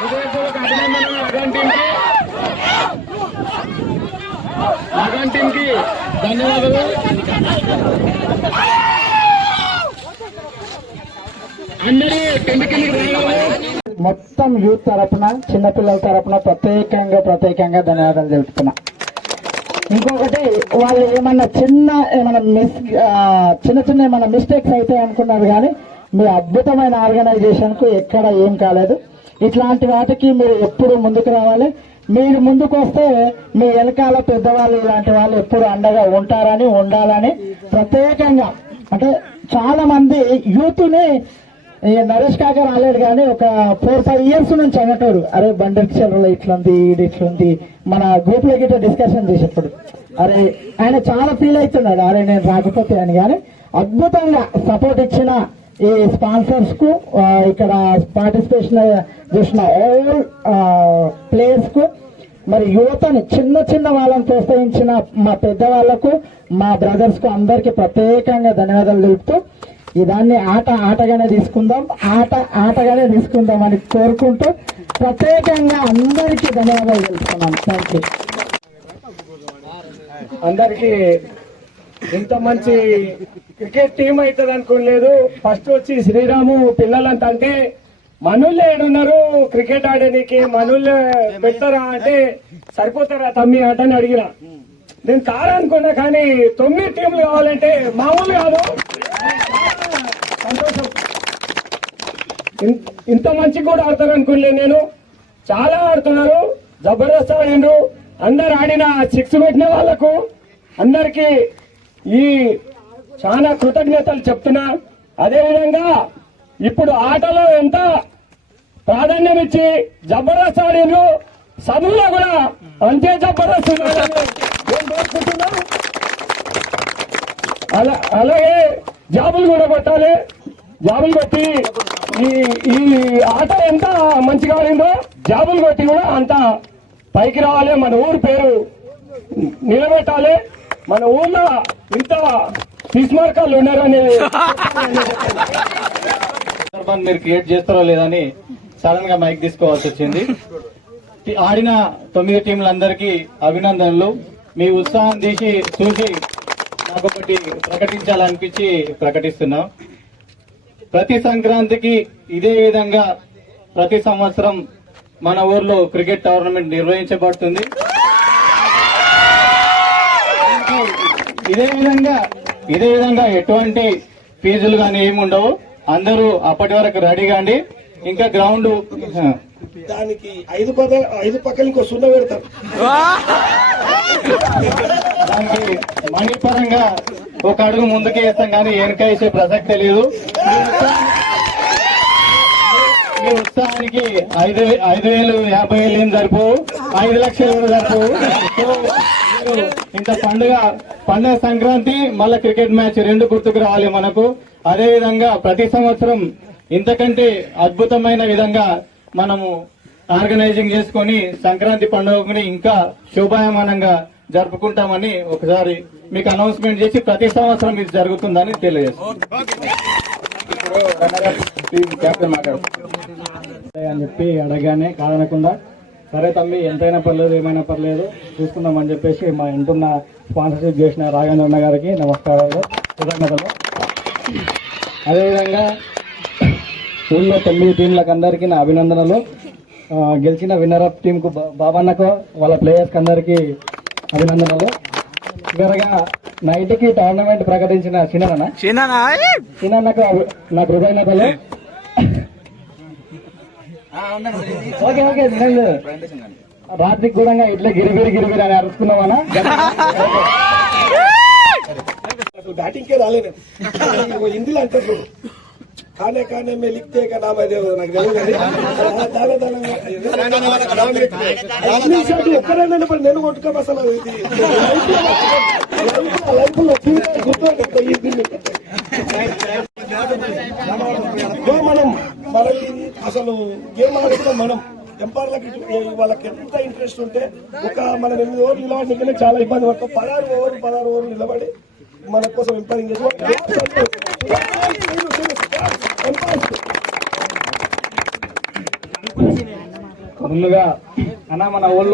మగన్ అభినందనలు అగన్ టీంకి ధన్యవాదాలు అందరూ టెంట్ కిందకి రావాలి. మొత్తం యూత్ తరపున చిన్నపిల్లల తరపున ప్రత్యేకంగా ప్రత్యేకంగా ధన్యవాదాలు తెలుపుతున్నా. ఇంకొకటి వాళ్ళు ఏమన్నా చిన్న ఏమైనా మిస్ చిన్న చిన్న ఏమైనా మిస్టేక్స్ అయితే అనుకున్నారు కానీ మీ అద్భుతమైన ఆర్గనైజేషన్కు ఎక్కడ ఏం కాలేదు. ఇట్లాంటి వాటికి మీరు ఎప్పుడు ముందుకు రావాలి. మీరు ముందుకు వస్తే మీ వెనకాల పెద్దవాళ్ళు ఇలాంటి వాళ్ళు ఎప్పుడు అండగా ఉంటారని ఉండాలని ప్రత్యేకంగా అంటే చాలా మంది యూత్ని నరేష్ కాక రాలేడు కానీ ఒక ఫోర్ ఫైవ్ ఇయర్స్ నుంచి అన్నట్టు అరే బండర్ చెల్లెలు ఇట్లుంది ఇది ఇట్లుంది. మన గ్రూప్లో గిట్ట డిస్కషన్ చేసేప్పుడు అరే ఆయన చాలా ఫీల్ అవుతున్నాడు. అరే నేను రాకపోతే అని. కానీ అద్భుతంగా సపోర్ట్ ఇచ్చిన ఈ స్పాన్సర్స్కు ఇక్కడ పార్టిసిపేషన్ చేసిన ఆల్ ప్లేయర్స్కు మరి యువతని చిన్న చిన్న వాళ్ళని ప్రోత్సహించిన మా పెద్దవాళ్ళకు మా బ్రదర్స్కు అందరికీ ప్రత్యేకంగా ధన్యవాదాలు తెలుపుతూ ఈ దాన్ని ఆట ఆటగానే తీసుకుందాం ఆట ఆటగానే తీసుకుందాం అని కోరుకుంటూ ప్రత్యేకంగా అందరికీ ధన్యవాదాలు తెలుపుతున్నాను. థ్యాంక్ యూ అందరికి ఇంత మంచి క్రికెట్ టీం అవుతుంది అనుకోలేదు. ఫస్ట్ వచ్చి శ్రీరాము పిల్లలంతా అంటే మనుళ్ళు ఏడున్నారు క్రికెట్ ఆడడానికి మనుళ్ళు పెడతారా అంటే సరిపోతారా తమ్మి ఆట? అని అడిగిన. నేను కారా అనుకున్నా కానీ తొమ్మిది టీంలు కావాలంటే మామూలు కాదు. సంతోషం. ఇంత మంచి కూడా ఆడతారు అనుకోలేదు నేను. చాలా ఆడుతున్నారు. జబర్దస్త్ ఆడిండ్రు. అందరు ఆడిన సిక్స్ పెట్టిన వాళ్ళకు అందరికి ఈ చాలా కృతజ్ఞతలు చెప్తున్నా. అదేవిధంగా ఇప్పుడు ఆటలో ఎంత ప్రాధాన్యం ఇచ్చి జబర్దస్త్ ఆడిండ్రు చదువులో కూడా అంతే జబర్దస్త్ అలా అలాగే జాబులు కూడా కొట్టాలి. జాబులు కొట్టి ఈ ఈ ఆట ఎంత మంచిగా ఆడిందో జాబులు కొట్టి కూడా అంత పైకి రావాలి. మన ఊరు పేరు నిలబెట్టాలి. మన ఊర్లో ఇంత తీసుమార్కాలు ఉన్నారని మీరు క్రియేట్ చేస్తారో లేదని సడన్గా మైక్ తీసుకోవాల్సి వచ్చింది. ఆడిన తొమ్మిది టీంలందరికీ అభినందనలు. మీ ఉత్సాహం తీసి చూసి నాకొకటి ఒకటి ప్రకటించాలనిపించి ప్రకటిస్తున్నాం. ప్రతి సంక్రాంతికి ఇదే విధంగా ప్రతి సంవత్సరం మన ఊర్లో క్రికెట్ టోర్నమెంట్ నిర్వహించబడుతుంది. ఇదే విధంగా ఇదే విధంగా ఎటువంటి ఫీజులు కానీ ఏమి ఉండవు. అందరూ అప్పటి వరకు రెడీ కాండి. ఇంకా గ్రౌండ్ దానికి ఐదు పద ఐదు పక్కల ఇంకో సున్న పెడతారు దానికి మణిపరంగా పరంగా ఒక అడుగు ముందుకే వేస్తాం కానీ వెనక వేసే ప్రసక్తే లేదు ఈ ఉత్సాహానికి ఐదు ఐదు వేలు యాభై వేలు ఏం సరిపోవు? ఐదు లక్షలు కూడా ఇంత పండుగ పండుగ సంక్రాంతి మళ్ళా క్రికెట్ మ్యాచ్ రెండు గుర్తుకు రావాలి మనకు. అదే విధంగా ప్రతి సంవత్సరం ఇంతకంటే అద్భుతమైన విధంగా మనము ఆర్గనైజింగ్ చేసుకొని సంక్రాంతి పండుగని ఇంకా శోభాయమానంగా జరుపుకుంటామని ఒకసారి మీకు అనౌన్స్మెంట్ చేసి ప్రతి సంవత్సరం ఇది జరుగుతుందని తెలియజేస్తాం అని చెప్పి అడగానే కాదనకుండా సరే తమ్మి ఎంతైనా పర్లేదు ఏమైనా పర్లేదు చూసుకుందాం అని చెప్పేసి మా ఇంటున్న స్పాన్సర్షిప్ చేసిన రాఘవేంద్ర గారికి నమస్కారాలు కృతజ్ఞతలు అదేవిధంగా ఊళ్ళో తొమ్మిది టీంలకు అందరికీ నా అభినందనలు గెలిచిన విన్నర్ అప్ టీంకు బా- బాబన్నకు వాళ్ళ ప్లేయర్స్కి అందరికీ అభినందనలు. చివరగా నైట్కి టోర్నమెంట్ ప్రకటించిన చిన్న చిన్నకు నా కృతజ్ఞతలు ఓకే ఓకే తినండి. రాత్రికి కూడా ఇట్లా గిరిగిరి గిరిగిరి అని అరుచుకున్నామనా అసలు బ్యాటింగ్ కే రాలేదు నేను హిందీలో కానే కానే నాకు దాన దానంగా ఐదు నిమిషాలు ఒక్కరైనా మరి నేను కొట్టుకోము అసలు. లైఫ్లో గుర్తు మనం మనల్ని అసలు గేమ్ ఆడుతున్నాం మనం ఎంపైర్లకి వాళ్ళకి ఎంత ఇంట్రెస్ట్ ఉంటే ఒక మనం ఎనిమిది ఓవర్లు నిలబడి చాలా ఇబ్బంది పడతాం. పదహారు ఓవర్లు పదహారు ఓవర్లు నిలబడి మన కోసం ఎంపైరింగ్ చేసి ముందుగా అన్న మన ఊళ్ళో